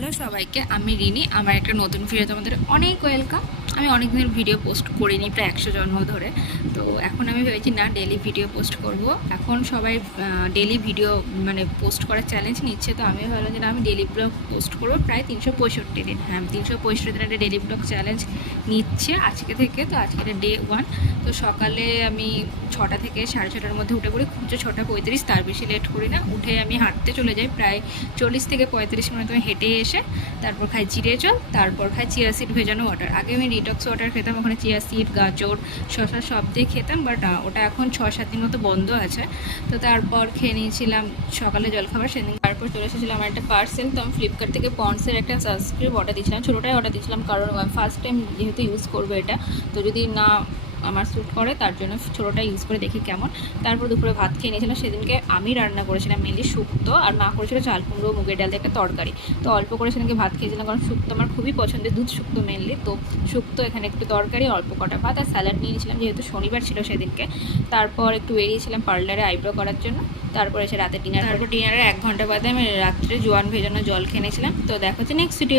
Hello সবাইকে, আমি রিনি। আমার একটা নতুন ভিডিও তোমাদের অনেক ওয়েলকাম। আমি অনেক দিনের ভিডিও পোস্ট করিনি, প্রায় 100 জন্ম ধরে। তো এখন আমি ভেবেছি না, ডেলি ভিডিও পোস্ট করব। এখন সবাই ডেলি ভিডিও মানে পোস্ট করার চ্যালেঞ্জ নিচ্ছে, তো আমি ভাবলাম যে না, আমি ডেলি ব্লগ পোস্ট করবো প্রায় 365 দিন। হ্যাঁ, 365 দিন একটা ডেলি ব্লগ চ্যালেঞ্জ নিচ্ছে আজকে থেকে। তো আজকে ডে 1। তো সকালে আমি 6টা থেকে 6:30টার মধ্যে উঠে পড়ি, খুব 6টা 35, তার বেশি লেট করি না। উঠে আমি হাঁটতে চলে যাই, প্রায় 40 থেকে 35 মিনিট আমি হেঁটে এসে তারপর খাই জিরে জল, তারপর খাই চিয়া সিড ভেজানো ওয়াটার। আগে আমি ডিটক্স ওয়াটার খেতাম, ওখানে চিয়া সিড, গাজর, শসা সব দিয়ে খেতাম, বাট ওটা এখন 6-7 দিন মতো বন্ধ আছে। তো তারপর খেয়ে নিয়েছিলাম সকালে জলখাবার সেদিন। তারপর চলে এসেছিলাম আমার একটা পার্সেল। তো আমি ফ্লিপকার্ট থেকে পন্ডসের একটা সানস্ক্রিন অর্ডার দিয়েছিলাম, ছোটোটাই অর্ডার দিয়েছিলাম, কারণ ফার্স্ট টাইম যেহেতু ইউজ করবো এটা, তো যদি না আমার স্যুট করে তার জন্য ছোটোটা ইউজ করে দেখি কেমন। তারপর দুপুরে ভাত খেয়ে নিয়েছিলাম। সেদিনকে আমি রান্না করেছিলাম মেনলি শুক্তো, আর মা করেছিল চাল কুমড়ো মুগের ডাল দিয়ে একটা তরকারি। তো অল্প করে সেদিনকে ভাত খেয়েছিলাম, কারণ শুক্তো আমার খুবই পছন্দের, দুধ শুক্তো মেনলি। তো শুক্তো, এখানে একটু তরকারি, অল্প কটা ভাত আর স্যালাড নিয়ে নিয়েছিলাম, যেহেতু শনিবার ছিল সেদিনকে। তারপর একটু বেরিয়েছিলাম পার্লারে আইব্রো করার জন্য। তারপর এসে রাতে ডিনার, তারপর ডিনারের 1 ঘন্টা বাদে আমি রাত্রে জোয়ান ভেজানো জল খেয়ে নিয়েছিলাম। তো দেখো হচ্ছে নেক্সট ভিডিও।